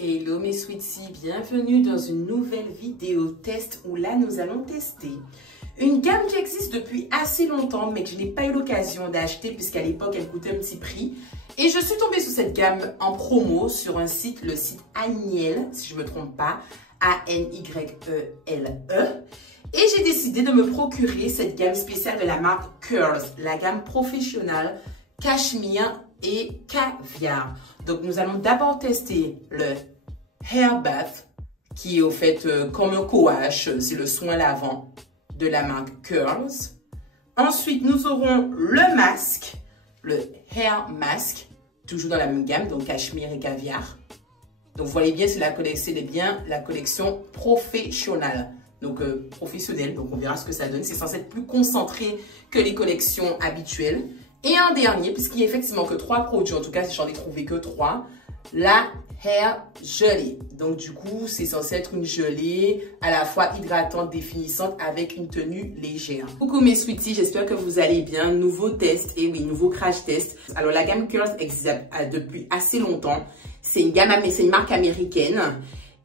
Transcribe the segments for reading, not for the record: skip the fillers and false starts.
Hello mes sweeties, bienvenue dans une nouvelle vidéo test où là nous allons tester une gamme qui existe depuis assez longtemps mais que je n'ai pas eu l'occasion d'acheter puisqu'à l'époque elle coûtait un petit prix. Et je suis tombée sur cette gamme en promo sur un site, le site Aniel, si je ne me trompe pas, A-N-Y-E-L-E. Et j'ai décidé de me procurer cette gamme spéciale de la marque Curls, la gamme professionnelle cachemire et caviar. Donc nous allons d'abord tester le Hair Bath qui est au fait comme un co-wash, c'est le soin lavant de la marque Curls. Ensuite nous aurons le masque, le Hair Mask, toujours dans la même gamme, donc cachemire et caviar. Donc vous voyez bien, c'est bien la collection professionnelle. Donc professionnelle, donc on verra ce que ça donne. C'est censé être plus concentré que les collections habituelles. Et en dernier, puisqu'il n'y a effectivement que 3 produits, en tout cas si j'en ai trouvé que 3, la Hair Gelée. Donc du coup, c'est censé être une gelée à la fois hydratante, définissante avec une tenue légère. Coucou mes sweeties, j'espère que vous allez bien. Nouveau test, et oui, nouveau crash test. Alors la gamme Curls existe depuis assez longtemps. C'est une marque américaine.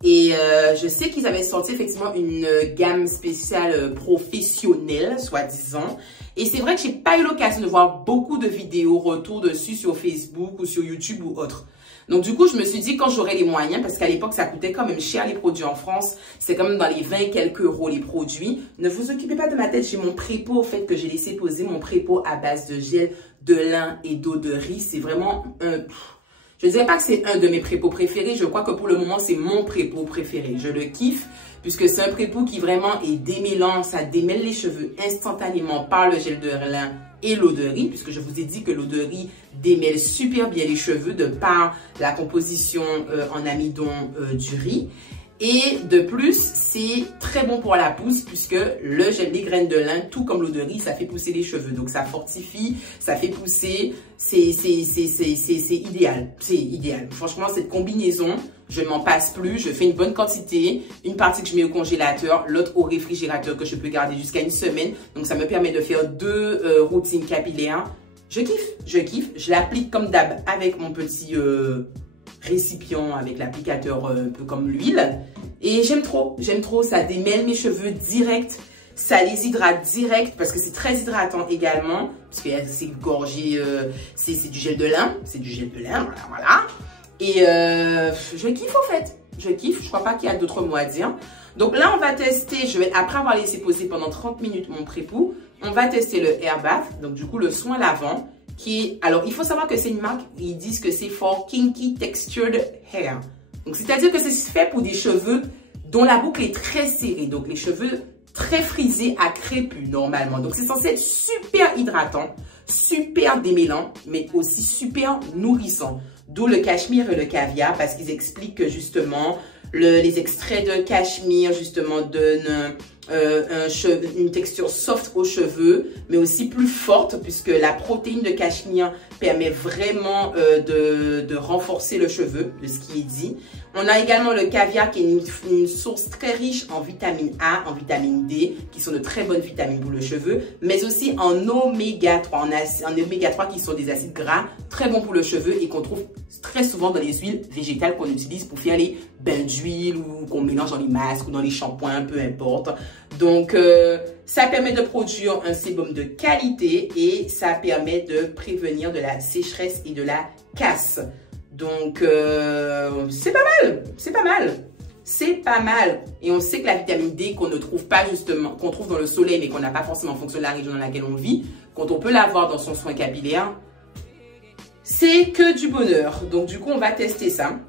Et je sais qu'ils avaient sorti effectivement une gamme spéciale professionnelle, soi-disant. Et c'est vrai que j'ai pas eu l'occasion de voir beaucoup de vidéos retour dessus sur Facebook ou sur YouTube ou autre. Donc du coup, je me suis dit quand j'aurai les moyens, parce qu'à l'époque, ça coûtait quand même cher les produits en France. C'est quand même dans les 20 et quelques euros les produits. Ne vous occupez pas de ma tête, j'ai mon prépo au fait que j'ai laissé poser, mon prépo à base de gel, de lin et d'eau de riz. C'est vraiment un... Je ne dirais pas que c'est un de mes prépos préférés. Je crois que pour le moment, c'est mon prépo préféré. Je le kiffe puisque c'est un prépo qui vraiment est démêlant. Ça démêle les cheveux instantanément par le gel de lin et l'eau de riz. Puisque je vous ai dit que l'eau de riz démêle super bien les cheveux de par la composition en amidon du riz. Et de plus, c'est très bon pour la pousse puisque le gel des graines de lin, tout comme l'eau de riz, ça fait pousser les cheveux. Donc, ça fortifie, ça fait pousser. C'est idéal. C'est idéal. Franchement, cette combinaison, je ne m'en passe plus. Je fais une bonne quantité. Une partie que je mets au congélateur, l'autre au réfrigérateur que je peux garder jusqu'à une semaine. Donc, ça me permet de faire 2 routines capillaires. Je kiffe, je kiffe. Je l'applique comme d'hab avec mon petit... récipient avec l'applicateur un peu comme l'huile et j'aime trop, ça démêle mes cheveux direct, ça les hydrate direct parce que c'est très hydratant également parce que c'est gorgé, c'est du gel de lin, voilà. Et je kiffe au fait, je kiffe, je crois pas qu'il y a d'autres mots à dire. Donc là on va tester, après avoir laissé poser pendant 30 minutes mon prépo, on va tester le Hair Bath, donc du coup le soin lavant. Alors, il faut savoir que c'est une marque, ils disent que c'est for kinky textured hair. Donc, c'est-à-dire que c'est fait pour des cheveux dont la boucle est très serrée. Donc, les cheveux très frisés à crépus, normalement. Donc, c'est censé être super hydratant, super démêlant, mais aussi super nourrissant. D'où le cachemire et le caviar, parce qu'ils expliquent que, justement, les extraits de cachemire, justement, donnent... une texture soft aux cheveux, mais aussi plus forte puisque la protéine de cachemire permet vraiment de renforcer le cheveu, de ce qui est dit. On a également le caviar qui est une source très riche en vitamine A, en vitamine D, qui sont de très bonnes vitamines pour le cheveu, mais aussi en oméga 3, en oméga 3 qui sont des acides gras très bons pour le cheveu et qu'on trouve très souvent dans les huiles végétales qu'on utilise pour faire les bains d'huile ou qu'on mélange dans les masques ou dans les shampoings, peu importe. Donc, ça permet de produire un sébum de qualité et ça permet de prévenir de la sécheresse et de la casse. Donc, c'est pas mal, c'est pas mal. C'est pas mal. Et on sait que la vitamine D qu'on ne trouve pas justement, qu'on trouve dans le soleil mais qu'on n'a pas forcément en fonction de la région dans laquelle on vit, quand on peut l'avoir dans son soin capillaire, c'est que du bonheur. Donc du coup, on va tester ça.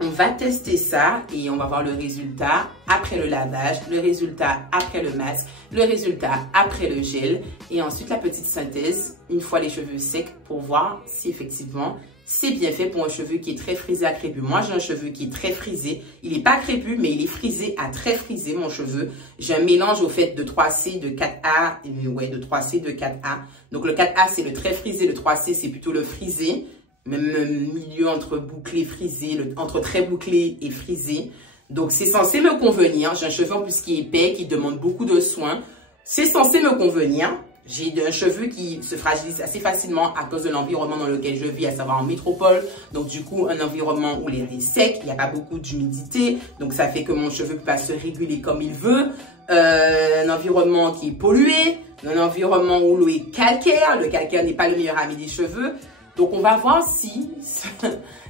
On va tester ça et on va voir le résultat après le lavage, le résultat après le masque, le résultat après le gel et ensuite la petite synthèse une fois les cheveux secs pour voir si effectivement C'est bien fait pour un cheveu qui est très frisé à crépus. Moi, j'ai un cheveu qui est très frisé. Il n'est pas crépus, mais il est frisé à très frisé, mon cheveu. J'ai un mélange au fait de 3C, de 4A, ouais, de 3C, de 4A. Donc, le 4A, c'est le très frisé. Le 3C, c'est plutôt le frisé. Même milieu entre bouclé, frisé, entre très bouclé et frisé. Donc, c'est censé me convenir. J'ai un cheveu en plus qui est épais, qui demande beaucoup de soins. C'est censé me convenir. J'ai un cheveu qui se fragilise assez facilement à cause de l'environnement dans lequel je vis, à savoir en métropole. Donc, du coup, un environnement où l'air est sec, il n'y a pas beaucoup d'humidité. Donc, ça fait que mon cheveu ne peut pas se réguler comme il veut. Un environnement qui est pollué, un environnement où l'eau est calcaire. Le calcaire n'est pas le meilleur ami des cheveux. Donc, on va voir si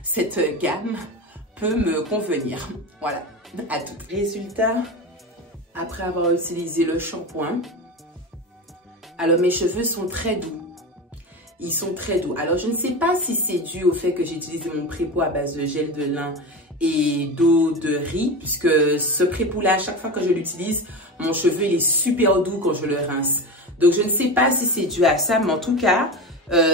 cette gamme peut me convenir. Voilà, à tout résultat, après avoir utilisé le shampoing, alors mes cheveux sont très doux. Ils sont très doux. Alors, je ne sais pas si c'est dû au fait que j'ai utilisé mon pré-pot à base de gel de lin et d'eau de riz, puisque ce pré-pot-là, à chaque fois que je l'utilise, mon cheveu il est super doux quand je le rince. Donc, je ne sais pas si c'est dû à ça, mais en tout cas,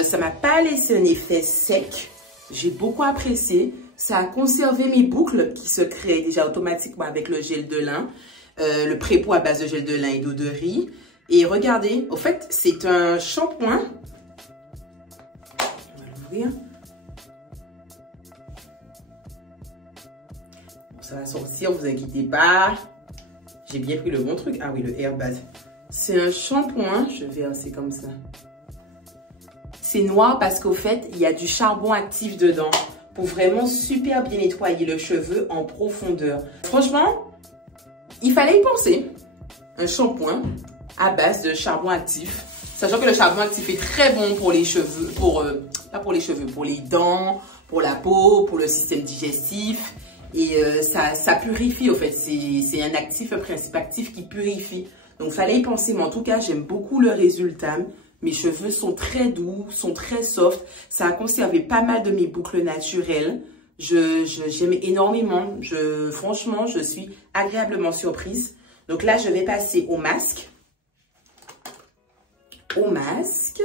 ça m'a pas laissé un effet sec. J'ai beaucoup apprécié. Ça a conservé mes boucles qui se créent déjà automatiquement avec le gel de lin, le pré-pot à base de gel de lin et d'eau de riz. Et regardez, au fait, c'est un shampoing. On va l'ouvrir. Bon, ça va sortir, vous inquiétez pas. J'ai bien pris le bon truc. Ah oui, le Airbag. C'est un shampoing. Je vais verser comme ça. C'est noir parce qu'au fait, il y a du charbon actif dedans pour vraiment super bien nettoyer le cheveu en profondeur. Franchement, il fallait y penser. Un shampoing à base de charbon actif. Sachant que le charbon actif est très bon pour les cheveux, pas pour les cheveux, pour les dents, pour la peau, pour le système digestif. Et ça purifie, au fait. C'est un actif, un principe actif qui purifie. Donc, il fallait y penser. Mais en tout cas, j'aime beaucoup le résultat. Mes cheveux sont très doux, sont très soft. Ça a conservé pas mal de mes boucles naturelles. J'aime énormément. Franchement, je suis agréablement surprise. Donc là, je vais passer au masque. Au masque,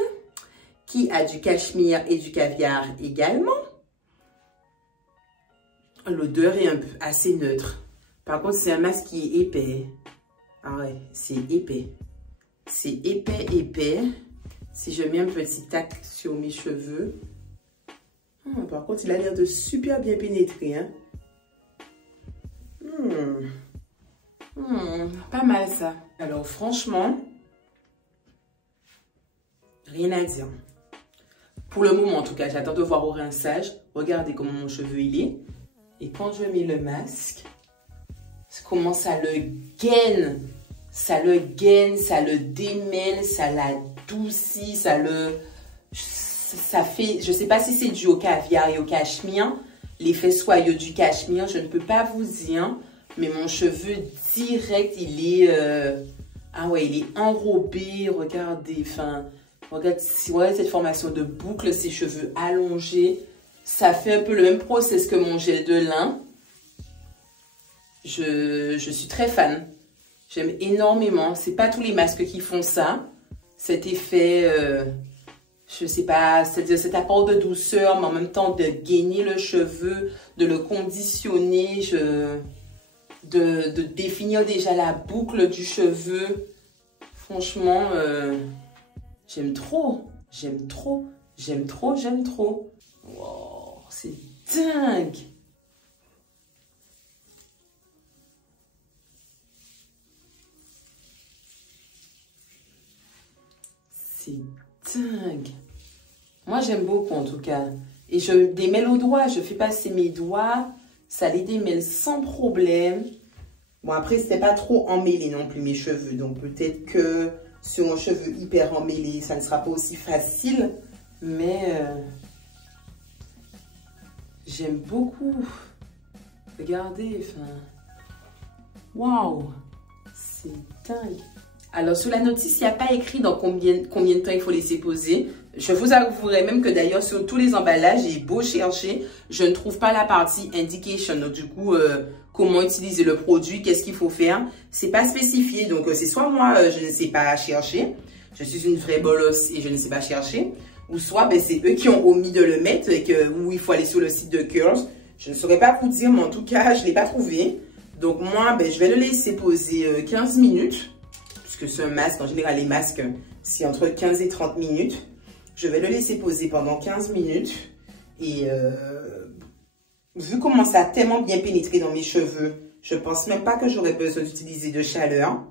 qui a du cachemire et du caviar également. L'odeur est un peu assez neutre. Par contre, c'est un masque qui est épais. Ah ouais, c'est épais. C'est épais, épais. Si je mets un petit tac sur mes cheveux. Par contre, il a l'air de super bien pénétrer. Hein? Pas mal ça. Alors franchement, rien à dire. Pour le moment en tout cas, j'attends de voir au rinçage. Regardez comment mon cheveu il est. Et quand je mets le masque, comment ça le gaine. Ça le gaine, ça le démêle, ça l'adoucit, ça fait, je sais pas si c'est dû au caviar et au cachemire, l'effet soyeux du cachemire, je ne peux pas vous dire, mais mon cheveu direct, il est, ah ouais, il est enrobé, regardez, regardez cette formation de boucles, ces cheveux allongés, ça fait un peu le même process que mon gel de lin. Je suis très fan. J'aime énormément. C'est pas tous les masques qui font ça. Cet effet, je sais pas, cet apport de douceur, mais en même temps de gainer le cheveu, de le conditionner, de définir déjà la boucle du cheveu. Franchement, j'aime trop. J'aime trop. J'aime trop, j'aime trop. Wow, c'est dingue. C'est dingue. Moi, j'aime beaucoup en tout cas. Et je démêle aux doigts. Je fais passer mes doigts. Ça les démêle sans problème. Bon, après, c'était pas trop emmêlé non plus mes cheveux. Donc, peut-être que sur un cheveu hyper emmêlé, ça ne sera pas aussi facile. Mais j'aime beaucoup. Regardez. Waouh. C'est dingue. Alors, sur la notice, il n'y a pas écrit dans combien de temps il faut laisser poser. Je vous avouerai même que d'ailleurs, sur tous les emballages, j'ai beau chercher, je ne trouve pas la partie indication. Donc, du coup, comment utiliser le produit, qu'est-ce qu'il faut faire, c'est pas spécifié. Donc, c'est soit moi, je ne sais pas chercher. Je suis une vraie bolosse et je ne sais pas chercher. ou soit ben, c'est eux qui ont omis de le mettre et que où il faut aller sur le site de Curls. Je ne saurais pas vous dire, mais en tout cas, je ne l'ai pas trouvé. Donc moi, ben, je vais le laisser poser 15 minutes, puisque c'est un masque. En général, les masques, c'est entre 15 et 30 minutes. Je vais le laisser poser pendant 15 minutes. Et vu comment ça a tellement bien pénétré dans mes cheveux, je ne pense même pas que j'aurais besoin d'utiliser de chaleur.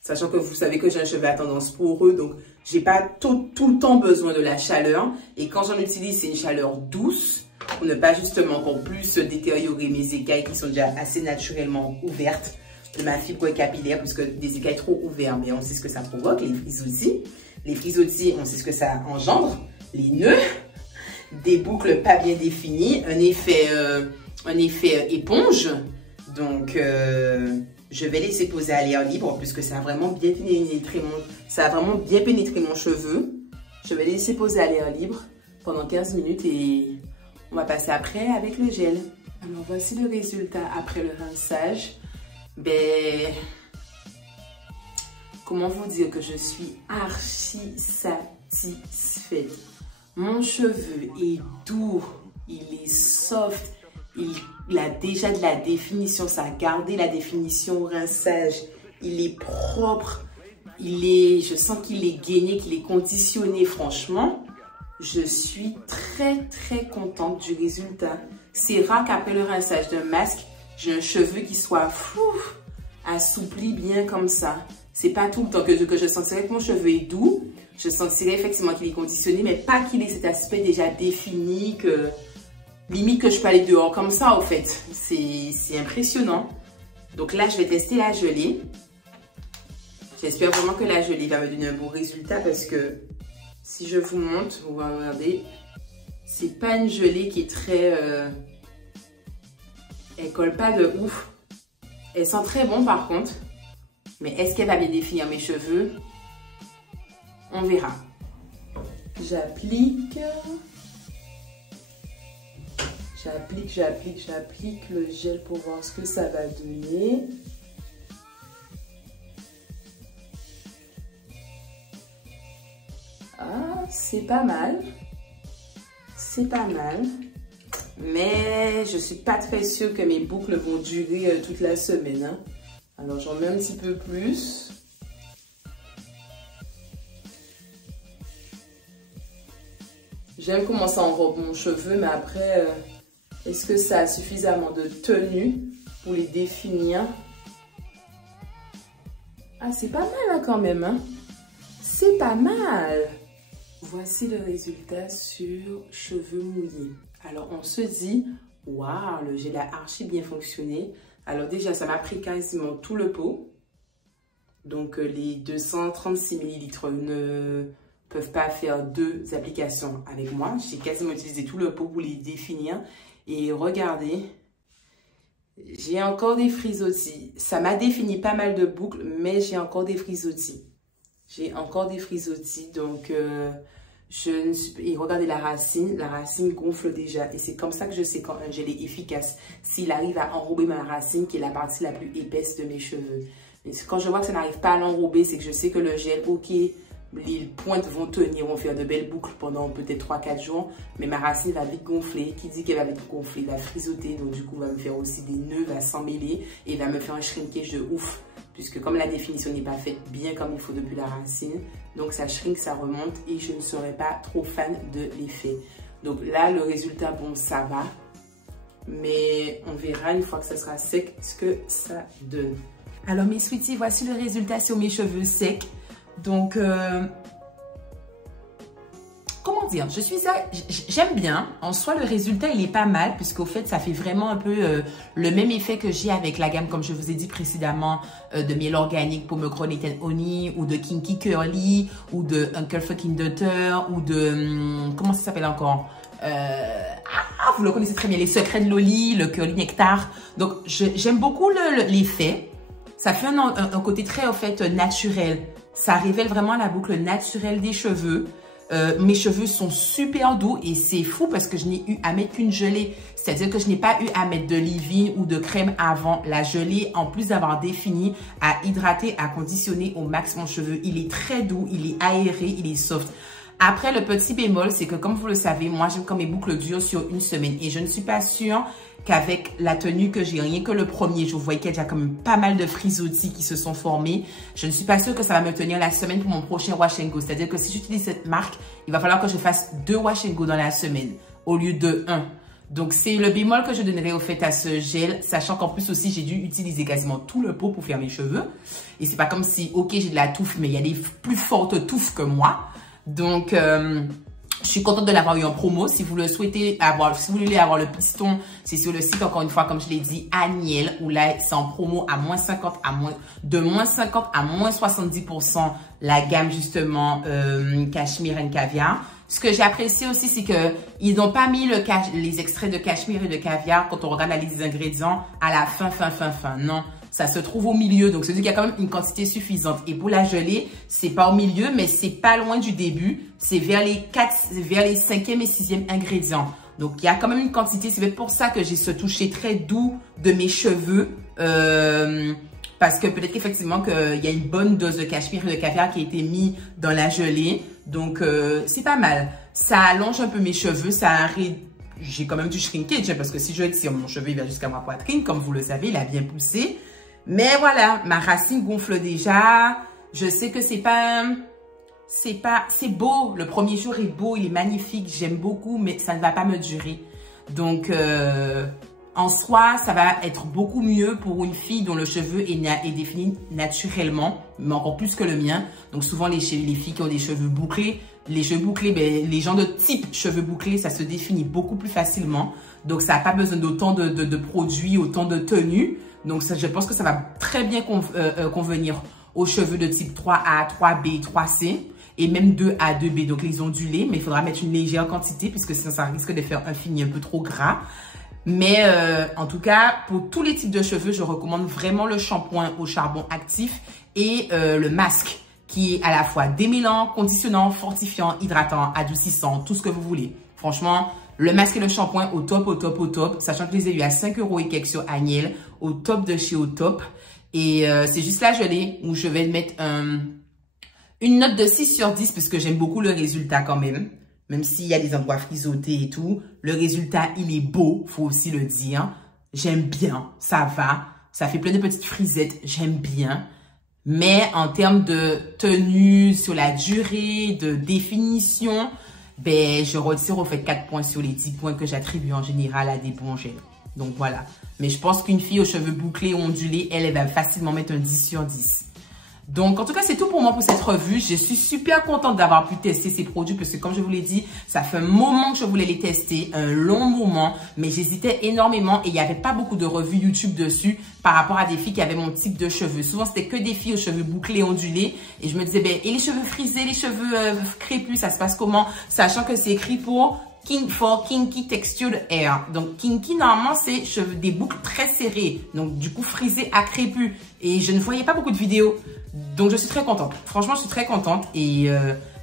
Sachant que vous savez que j'ai un cheveu à tendance poreux, donc j'ai pas tout le temps besoin de la chaleur. Et quand j'en utilise, c'est une chaleur douce pour ne pas justement encore plus détériorer mes écailles qui sont déjà assez naturellement ouvertes de ma fibre capillaire, puisque des écailles trop ouvertes, mais on sait ce que ça provoque, les frisottis. Les frisottis, on sait ce que ça engendre, les nœuds, des boucles pas bien définies, un effet éponge. Donc, je vais laisser poser à l'air libre puisque ça a vraiment bien pénétré mon cheveu. Je vais laisser poser à l'air libre pendant 15 minutes et on va passer après avec le gel. Alors, voici le résultat après le rinçage. Ben, comment vous dire que je suis archi satisfaite. Mon cheveu est doux, il est soft. Il a déjà de la définition, ça a gardé la définition au rinçage. Il est propre, je sens qu'il est gainé, qu'il est conditionné. Franchement, je suis très contente du résultat. C'est rare qu'après le rinçage d'un masque, j'ai un cheveu qui soit assoupli bien comme ça. C'est pas tout le temps que je sentirais que mon cheveu est doux. Je sentirais effectivement qu'il est conditionné, mais pas qu'il ait cet aspect déjà défini que... Limite que je peux aller dehors comme ça, en fait. C'est impressionnant. Donc là, je vais tester la gelée. J'espère vraiment que la gelée va me donner un bon résultat parce que si je vous montre, vous va regarder, c'est pas une gelée qui est très... Elle colle pas de ouf. Elle sent très bon par contre. Mais est-ce qu'elle va bien définir mes cheveux? On verra. J'applique le gel pour voir ce que ça va donner. Ah, c'est pas mal. C'est pas mal. Mais je suis pas très sûre que mes boucles vont durer toute la semaine. Hein. Alors, j'en mets un petit peu plus. J'aime comment ça enrobe mon cheveu, mais après... Est-ce que ça a suffisamment de tenue pour les définir? Ah, c'est pas mal hein, quand même. Hein? C'est pas mal. Voici le résultat sur cheveux mouillés. Alors, on se dit, waouh, le gel a archi bien fonctionné. Alors déjà, ça m'a pris quasiment tout le pot. Donc, les 236 ml ne peuvent pas faire 2 applications avec moi. J'ai quasiment utilisé tout le pot pour les définir. Et regardez, j'ai encore des frisottis. Ça m'a défini pas mal de boucles, mais j'ai encore des frisottis. Donc et regardez la racine gonfle déjà. Et c'est comme ça que je sais quand un gel est efficace. S'il arrive à enrober ma racine, qui est la partie la plus épaisse de mes cheveux. Et quand je vois que ça n'arrive pas à l'enrober, c'est que je sais que le gel, ok, les pointes vont tenir, vont faire de belles boucles pendant peut-être 3-4 jours, mais ma racine va vite gonfler. Qui dit qu'elle va vite gonfler, va frisoter, donc du coup va me faire aussi des nœuds, va s'emmêler et va me faire un shrinkage de ouf, puisque comme la définition n'est pas faite bien comme il faut depuis la racine, donc ça shrink, ça remonte et je ne serais pas trop fan de l'effet. Donc là, le résultat, bon, ça va, mais on verra une fois que ça sera sec ce que ça donne. Alors mes sweeties, voici le résultat sur mes cheveux secs. Donc, comment dire, j'aime bien. En soi, le résultat, il est pas mal, puisqu'au fait, ça fait vraiment un peu le même effet que j'ai avec la gamme, comme je vous ai dit précédemment, de miel organique Pomegranate and Honey, ou de Kinky Curly, ou de Uncle Fucking Daughter, ou de, comment ça s'appelle encore? Vous le connaissez très bien, les secrets de Loli, le Curly Nectar. Donc, j'aime beaucoup l'effet. Ça fait un côté très, en fait, naturel. Ça révèle vraiment la boucle naturelle des cheveux. Mes cheveux sont super doux et c'est fou parce que je n'ai eu à mettre qu'une gelée. C'est-à-dire que je n'ai pas eu à mettre de leave-in ou de crème avant. La gelée, en plus d'avoir défini, à hydrater, à conditionner au max mon cheveu. Il est très doux, il est aéré, il est soft. Après, le petit bémol, c'est que comme vous le savez, moi, j'aime quand mes boucles durent sur une semaine. Et je ne suis pas sûre qu'avec la tenue que j'ai, rien que le premier jour, vous voyez qu'il y a déjà quand même pas mal de frisottis qui se sont formés. Je ne suis pas sûre que ça va me tenir la semaine pour mon prochain wash and go. C'est-à-dire que si j'utilise cette marque, il va falloir que je fasse 2 wash and go dans la semaine au lieu de 1. Donc, c'est le bémol que je donnerai au fait à ce gel, sachant qu'en plus aussi, j'ai dû utiliser quasiment tout le pot pour faire mes cheveux. Et c'est pas comme si, ok, j'ai de la touffe, mais il y a des plus fortes touffes que moi. Donc, je suis contente de l'avoir eu en promo. Si vous le souhaitez avoir, si vous voulez avoir le petit ton, c'est sur le site, encore une fois, comme je l'ai dit, Agnelle, où là, c'est en promo à moins 50, de moins 50 à moins 70%, la gamme, justement, Cachemire and Caviar. Ce que j'ai apprécié aussi, c'est que ils n'ont pas mis les extraits de cachemire et de caviar quand on regarde la liste des ingrédients à la fin. Non, ça se trouve au milieu. Donc, c'est-à-dire qu'il y a quand même une quantité suffisante. Et pour la gelée, c'est pas au milieu, mais c'est pas loin du début. C'est vers les 5e et 6e ingrédients. Donc, il y a quand même une quantité. C'est pour ça que j'ai ce toucher très doux de mes cheveux. Parce que peut-être qu'effectivement qu'il y a une bonne dose de cachemire et de caviar qui a été mis dans la gelée. Donc, c'est pas mal. Ça allonge un peu mes cheveux. J'ai quand même du shrinkage parce que si je étire mon cheveu, il va jusqu'à ma poitrine. Comme vous le savez, il a bien poussé. Mais voilà, ma racine gonfle déjà. Je sais que c'est beau. Le premier jour est beau, il est magnifique. J'aime beaucoup, mais ça ne va pas me durer. Donc, en soi, ça va être beaucoup mieux pour une fille dont le cheveu est défini naturellement, mais encore plus que le mien. Donc souvent, les filles qui ont des cheveux bouclés, les gens de type cheveux bouclés, ça se définit beaucoup plus facilement. Donc ça n'a pas besoin d'autant de produits, autant de tenues. Donc ça, je pense que ça va très bien convenir aux cheveux de type 3A, 3B, 3C. Et même 2A, 2B, donc les ondulés. Mais il faudra mettre une légère quantité puisque sinon ça risque de faire un fini un peu trop gras. Mais en tout cas, pour tous les types de cheveux, je recommande vraiment le shampoing au charbon actif et le masque qui est à la fois démêlant, conditionnant, fortifiant, hydratant, adoucissant, tout ce que vous voulez. Franchement, le masque et le shampoing au top, sachant que je les ai eu à 5 € et quelques sur Agnelle, au top de chez au top. Et c'est juste la gelée où je vais mettre une note de 6 sur 10 parce que j'aime beaucoup le résultat quand même. Même s'il y a des endroits frisottés et tout, le résultat, il est beau, faut aussi le dire. J'aime bien, ça va. Ça fait plein de petites frisettes, j'aime bien. Mais en termes de tenue, sur la durée, de définition, ben, je retire au fait 4 points sur les 10 points que j'attribue en général à des bons gels. Donc voilà. Mais je pense qu'une fille aux cheveux bouclés, ondulés, elle va facilement mettre un 10 sur 10. Donc, en tout cas, c'est tout pour moi pour cette revue. Je suis super contente d'avoir pu tester ces produits parce que, comme je vous l'ai dit, ça fait un moment que je voulais les tester, un long moment, mais j'hésitais énormément et il n'y avait pas beaucoup de revues YouTube dessus par rapport à des filles qui avaient mon type de cheveux. Souvent, c'était que des filles aux cheveux bouclés, ondulés et je me disais, ben, et les cheveux frisés, les cheveux crépus, ça se passe comment? Sachant que c'est écrit pour Kinky Textured Hair. Donc, kinky, normalement, c'est des boucles très serrées. Donc, du coup, frisé à crépus. Et je ne voyais pas beaucoup de vidéos. Donc, je suis très contente. Franchement, je suis très contente. Et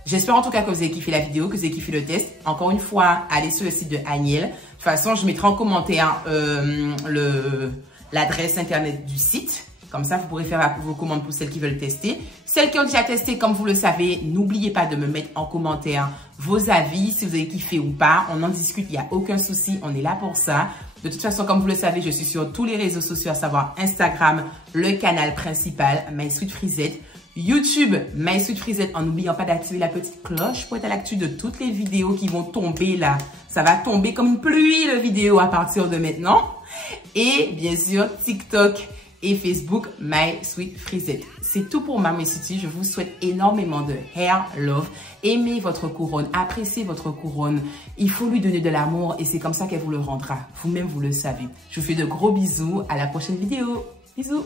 j'espère en tout cas que vous avez kiffé la vidéo, que vous avez kiffé le test. Encore une fois, allez sur le site de Agnelle. De toute façon, je mettrai en commentaire l'adresse internet du site. Comme ça, vous pourrez faire vos commandes pour celles qui veulent tester. Celles qui ont déjà testé, comme vous le savez, n'oubliez pas de me mettre en commentaire vos avis, si vous avez kiffé ou pas. On en discute, il n'y a aucun souci, on est là pour ça. De toute façon, comme vous le savez, je suis sur tous les réseaux sociaux, à savoir Instagram, le canal principal, My Sweet Frisette, YouTube, My Sweet Frisette, en n'oubliant pas d'activer la petite cloche pour être à l'actu de toutes les vidéos qui vont tomber là. Ça va tomber comme une pluie de vidéos à partir de maintenant. Et bien sûr, TikTok et Facebook, My Sweet Frisette. C'est tout pour ma City. Je vous souhaite énormément de hair love. Aimez votre couronne, appréciez votre couronne. Il faut lui donner de l'amour et c'est comme ça qu'elle vous le rendra. Vous-même, vous le savez. Je vous fais de gros bisous. À la prochaine vidéo. Bisous.